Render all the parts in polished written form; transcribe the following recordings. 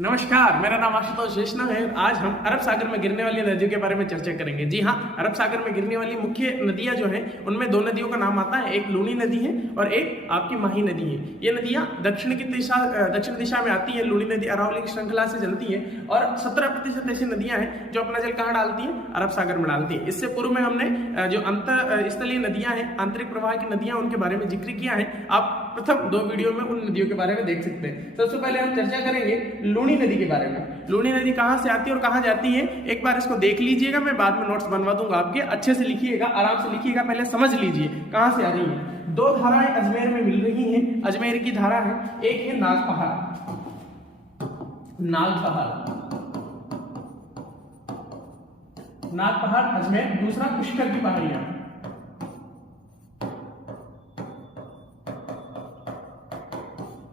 नमस्कार, मेरा नाम आशुतोष वैष्णव है। आज हम अरब सागर में गिरने वाली नदियों के बारे में चर्चा करेंगे। जी हाँ, अरब सागर में गिरने वाली मुख्य नदियां जो हैं, उनमें दो नदियों का नाम आता है। एक लूनी नदी है और एक आपकी माही नदी है। ये नदियां दक्षिण दिशा में आती है। लूनी नदी अरावली की श्रृंखला से चलती है और 17% ऐसी नदियां हैं जो अपना जल कहाँ डालती है? अरब सागर में डालती है। इससे पूर्व में हमने जो अंतर स्थलीय नदियां हैं, आंतरिक प्रवाह की नदियां, उनके बारे में जिक्र किया है। आप प्रथम दो वीडियो में उन नदियों के बारे में देख सकते हैं। सबसे पहले हम चर्चा करेंगे लूनी नदी के बारे में। लूनी नदी कहां से आती है और कहां जाती है, एक बार इसको देख लीजिएगा। मैं बाद में नोट्स बनवा दूंगा आपके, अच्छे से लिखिएगा, आराम से लिखिएगा, पहले समझ लीजिए कहां से आ रही है। दो धाराएं अजमेर में मिल रही हैं। अजमेर की धारा है, एक है नाग पहाड़ अजमेर, दूसरा पुष्कर की पहाड़ियां।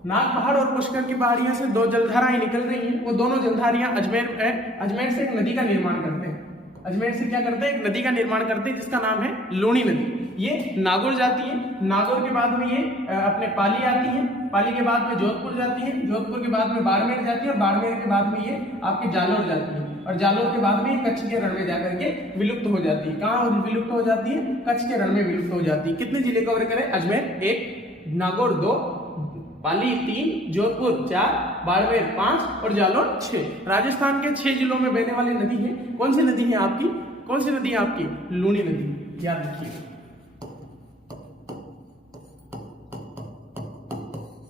नाग पहाड़ और पुष्कर की पहाड़ियां से दो जलधाराएं निकल रही हैं। वो दोनों जलधारियां अजमेर से एक नदी का निर्माण करते हैं। अजमेर से क्या करते हैं? एक नदी का निर्माण करते हैं जिसका नाम है लूनी नदी। ये नागौर जाती है, नागौर के बाद में ये अपने पाली आती है, पाली के बाद में जोधपुर जाती है, जोधपुर के बाद में बाड़मेर जाती है और बाड़मेर के बाद में ये आपके जालोर जाती है और जालोर के बाद में ये कच्छ के रण में जाकर के विलुप्त हो जाती है। कहाँ विलुप्त हो जाती है? कच्छ के रण में विलुप्त हो जाती है। कितने जिले कवर करें? अजमेर 1, नागौर 2, पाली 3, जोधपुर 4, बाड़मेर 5 और जालोर 6। राजस्थान के 6 जिलों में बहने वाली नदी है। कौन सी नदी है आपकी? कौन सी नदी है आपकी? लूनी नदी, याद रखिए।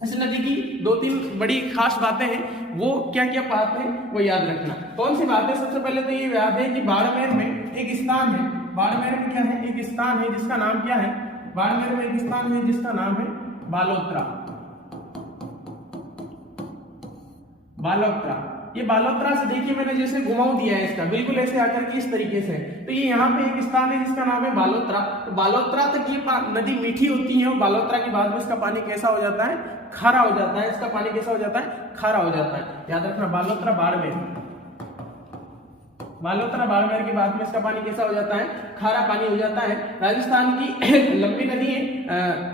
इस नदी की 2-3 बड़ी खास बातें हैं। वो क्या क्या बातें हैं वो याद रखना। कौन सी बात है? सबसे पहले तो ये याद है कि बाड़मेर में एक स्थान है। बाड़मेर में क्या है? एक स्थान है जिसका नाम क्या है? बाड़मेर में एक स्थान है जिसका नाम है बालोतरा। ये बालोतरा से देखिए, मैंने जैसे घुमाऊ दिया है इसका, बिल्कुल ऐसे आकर के इस तरीके से। तो ये यहाँ पे एक स्थान है जिसका नाम है बालोतरा। तो बालोतरा तक ये नदी मीठी होती है और बालोतरा के बाद में इसका पानी कैसा हो जाता है? खारा हो जाता है। इसका पानी कैसा हो जाता है? खारा हो जाता है। याद रखना, बालोतरा बाड़मेर के बाद में इसका पानी कैसा हो जाता है? खारा पानी हो जाता है। राजस्थान की लंबी नदी है,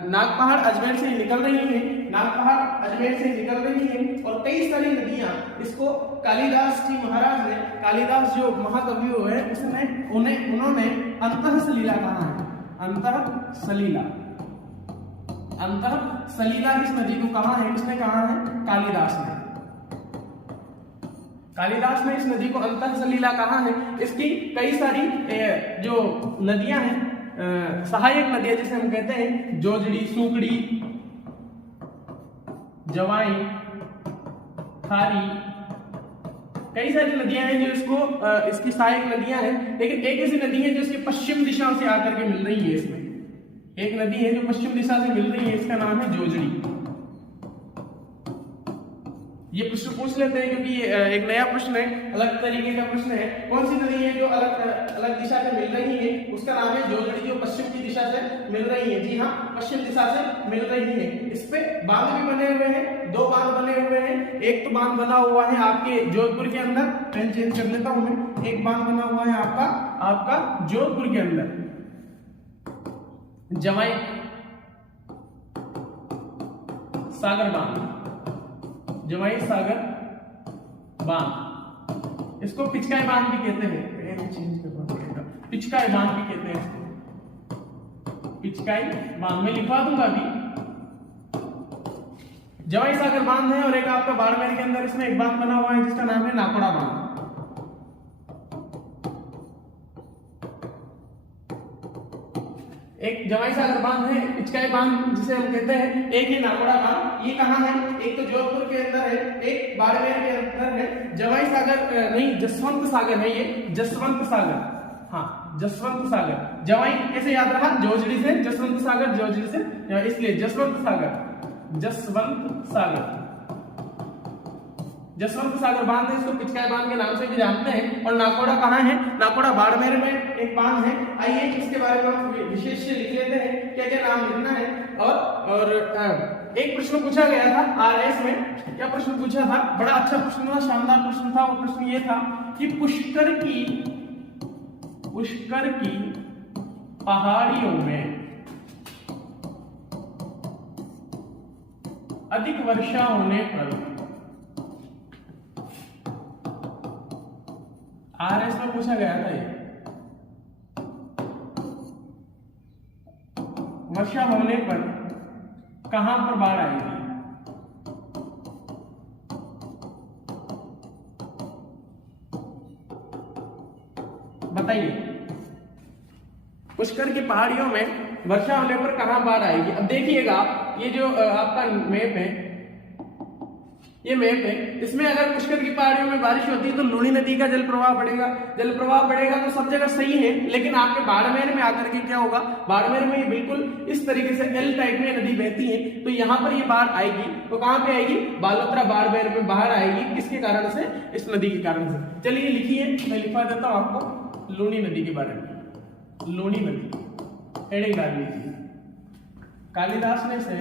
नागपहाड़ अजमेर से निकल रही है, और कई सारी नदियां इसको कालिदास जी महाराज ने, कालिदास जो महाकवि है, उन्होंने अंतःसलीला कहा है। अंतःसलीला इस नदी को कहा है? किसने कहा है? कालिदास ने इस नदी को अंतःसलीला कहा है। इसकी कई सारी जो नदियां हैं, सहायक नदियां जिसे हम कहते हैं, जोजड़ी, सूकड़ी, जवाई, खारी, कई सारी नदियां हैं जो इसकी सहायक नदियां हैं। लेकिन एक ऐसी नदी है जो इसकी पश्चिम दिशा से आकर के मिल रही है। इसमें एक नदी है जो पश्चिम दिशा से मिल रही है, इसका नाम है जोजड़ी। ये प्रश्न पूछ लेते हैं क्योंकि एक नया प्रश्न है, अलग तरीके का प्रश्न है। कौन सी नदी है जो अलग दिशा से मिल रही है? उसका नाम है जोजड़ी, जो पश्चिम की दिशा से मिल रही है। जी हाँ, पश्चिम दिशा से मिल रही है। इस पे बांध भी बने हुए हैं, 2 बांध बने हुए हैं। एक तो बांध बना हुआ है आपके जोधपुर के अंदर, पेन चेंज कर लेता हूं मैं। एक बांध बना हुआ है आपका जोधपुर के अंदर, जवाई सागर बांध, इसको पिचकाई बांध भी कहते हैं। पिचकाई बांध भी कहते हैं इसको, पिचकाई बांध में लिखवा दूंगा अभी। जवाई सागर बांध है और एक आपका बाड़मेर के अंदर इसमें एक बांध बना हुआ है जिसका नाम है नाकोड़ा बांध। एक जवाई सागर बांध है, पिचकाई बांध जिसे हम कहते हैं, एक ही नाकोड़ा बांध। ये कहाँ है? एक तो जोधपुर के अंदर है, एक बाड़मेर के अंदर है। जवाई सागर नहीं, जसवंत सागर है ये, जसवंत सागर। हाँ, जसवंत सागर। जवाई कैसे याद रहा? जोजड़ी से, जसवंत सागर जोजड़ी से, इसलिए जसवंत सागर बांध है। इसको पिचकाई बांध के नाम से भी जानते हैं। और नाकोड़ा कहाँ है? नाकोड़ा बाड़मेर में एक बांध है। आइए इसके बारे में हम विशेष से लिख लेते हैं, क्या क्या नाम लिखना है। और एक प्रश्न पूछा गया था आरएस में। क्या प्रश्न पूछा था? बड़ा अच्छा प्रश्न था, शानदार प्रश्न था। वो प्रश्न ये था कि पुष्कर की पहाड़ियों में अधिक वर्षा होने पर RS में पूछा गया था ये। वर्षा होने पर कहां पर बाढ़ आएगी? बताइए। पुष्कर की पहाड़ियों में वर्षा होने पर कहां बाढ़ आएगी? अब देखिएगा, ये जो आपका मैप है, ये मैप है, इसमें अगर पुष्कर की पहाड़ियों में बारिश होती है तो लूनी नदी का जल प्रवाह बढ़ेगा। जल प्रवाह बढ़ेगा तो सब जगह सही है, लेकिन आपके बाड़मेर में आकर के क्या होगा? बाड़मेर में बिल्कुल इस तरीके से एल टाइप में नदी बहती है, तो यहाँ पर ये बाढ़ आएगी। तो कहां पे आएगी? बालोतरा बाड़मेर में बाढ़ आएगी। किसके कारण से? इस नदी के कारण से। चलिए लिखिए, मैं लिखवा देता हूं आपको लूनी नदी के बारे में। लूनी नदी हेडिंग डाल लीजिए। कालिदास ने से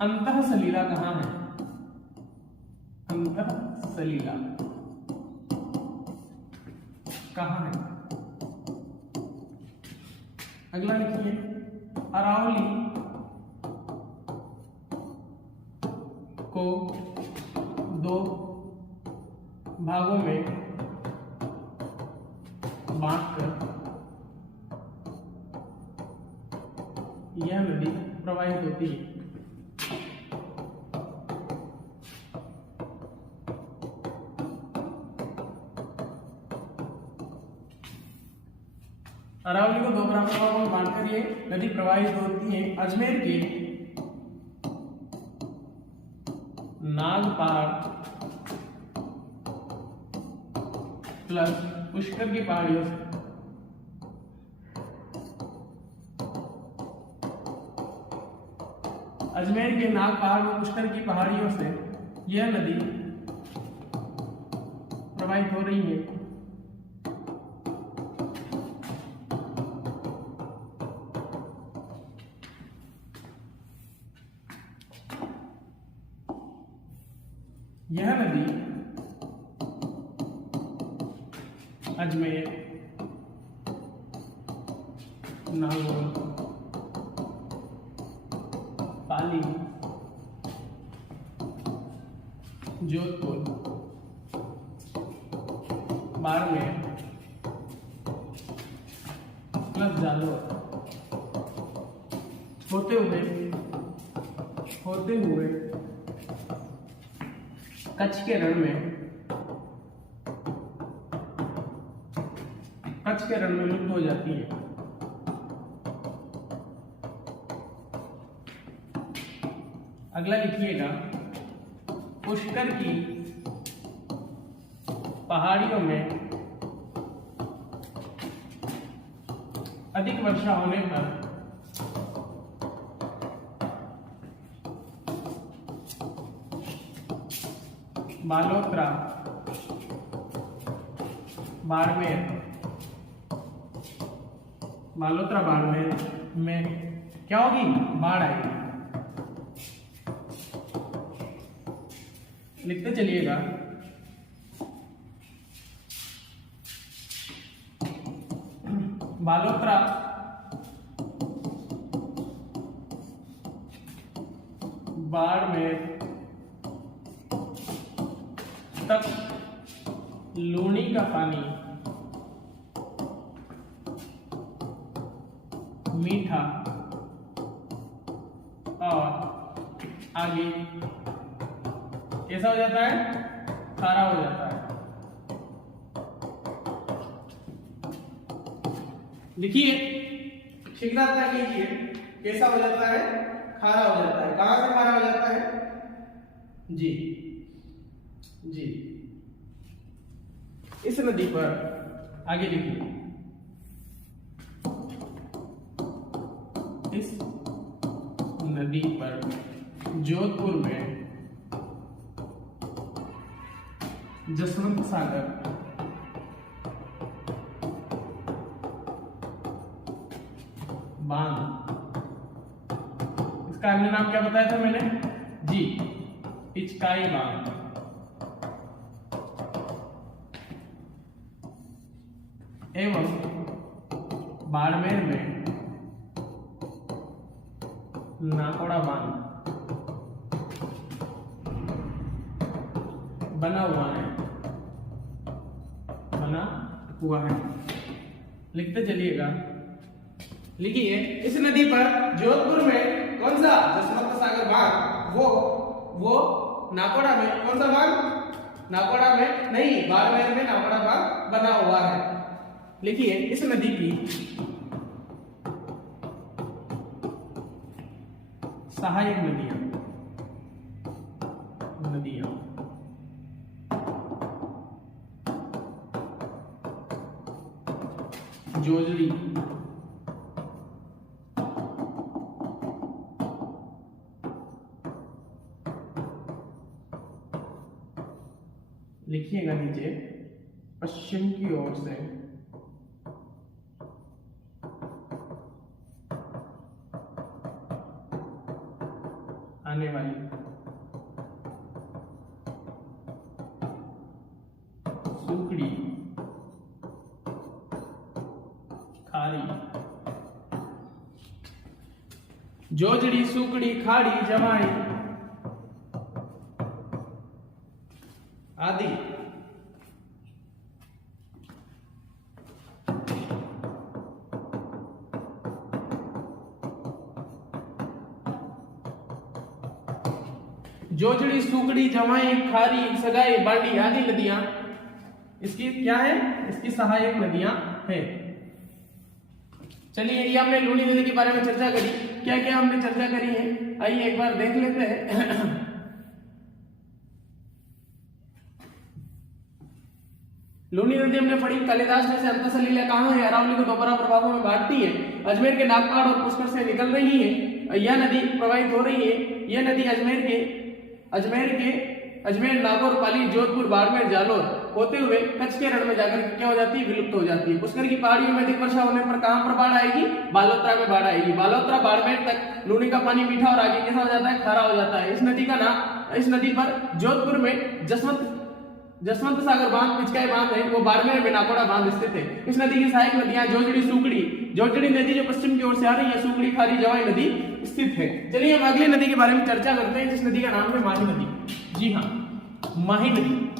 अंतः सलीला कहां है? अंतः सलीला कहां है? अगला लिखिए, अरावली को दो भागों में बांटकर यह नदी प्रवाहित होती है। अरावली को दो बराबर भागों में बांटकर ये नदी प्रवाहित होती है। अजमेर के नागपाड़ प्लस पुष्कर की पहाड़ियों से अजमेर के नागपाड़ और पुष्कर की पहाड़ियों से यह नदी प्रवाहित हो रही है। यह नदी अजमेर, नागौर, पाली, जोधपुर, बाड़मेर प्लस जालौर होते हुए कच्छ के रण में लुप्त हो जाती है। अगला लिखिएगा, पुष्कर की पहाड़ियों में अधिक वर्षा होने पर बालोतरा बाड़मेर में क्या होगी? बाढ़ आएगी। लिखते चलिएगा, बालोतरा बाड़मेर तक लूनी का पानी मीठा और आगे कैसा हो जाता है? खारा हो जाता है। लिखिए, शीघ्रता कीजिए, कैसा हो जाता है? खारा हो जाता है। कहां से खारा हो जाता है? जी जी, इस नदी पर आगे लिखिए, इस नदी पर जोधपुर में जसवंत सागर बांध, इसका अन्य नाम क्या बताया था मैंने? जी, पिचकाई बांध, एवं बाड़मेर में नाकोड़ा बांध बना हुआ है। लिखते चलिएगा। लिखिए, इस नदी पर जोधपुर में कौन सा जसवंत सागर बांध, वो नाकोड़ा में, कौन सा बांध, नाकोड़ा में नहीं, बाड़मेर में नाकोड़ा बांध बना हुआ है। लिखिए, इस नदी की सहायक नदियां जोजड़ी, लिखिएगा नीचे, पश्चिम की ओर से आने वाली सूखड़ी, खाड़ी, जोजड़ी, सूखड़ी, खाड़ी, जवाई आदि जोजड़ी, सूखड़ी, जवाई, खारी, सगाई, बांडी आदि नदियां इसकी क्या है, इसकी सहायक नदियां हैं। चलिए, ये हमने लूनी नदी के बारे में चर्चा करी। क्या क्या हमने चर्चा करी है, आइए एक बार देख लेते हैं। लूनी नदी हमने पढ़ी, कालिदास ने से अंतसलीला कहाँ है, अरावली को दोबारा प्रभावों में बांटती है, अजमेर के नागपाड़ और पुष्कर से निकल रही है, यह नदी प्रवाहित हो रही है। यह नदी अजमेर, नागौर, पाली, जोधपुर, बाड़मेर, जालोर होते हुए कच्छ के रण में जाकर क्या हो जाती है, विलुप्त हो जाती है। पुष्कर की पहाड़ियों में अधिक वर्षा होने पर कहां पर बाढ़ आएगी, बालोतरा में बाढ़ आएगी। बालोतरा, बाड़मेर तक लूनी का पानी मीठा और आगे कैसा हो जाता है, खारा हो जाता है। इस नदी पर जोधपुर में जसवंत सागर बांध, पिचकाई बांध है, वो बाड़मेर में नाकोड़ा बांध स्थित है। इस नदी की सहायक नदियां जोजड़ी, सूखड़ी, जोजड़ी नदी जो पश्चिम की ओर से आ रही है, सूखड़ी, खारी, जवाई नदी स्थित है। चलिए हम अगली नदी के बारे में चर्चा करते हैं, जिस नदी का नाम है माही नदी। जी हाँ, माही नदी।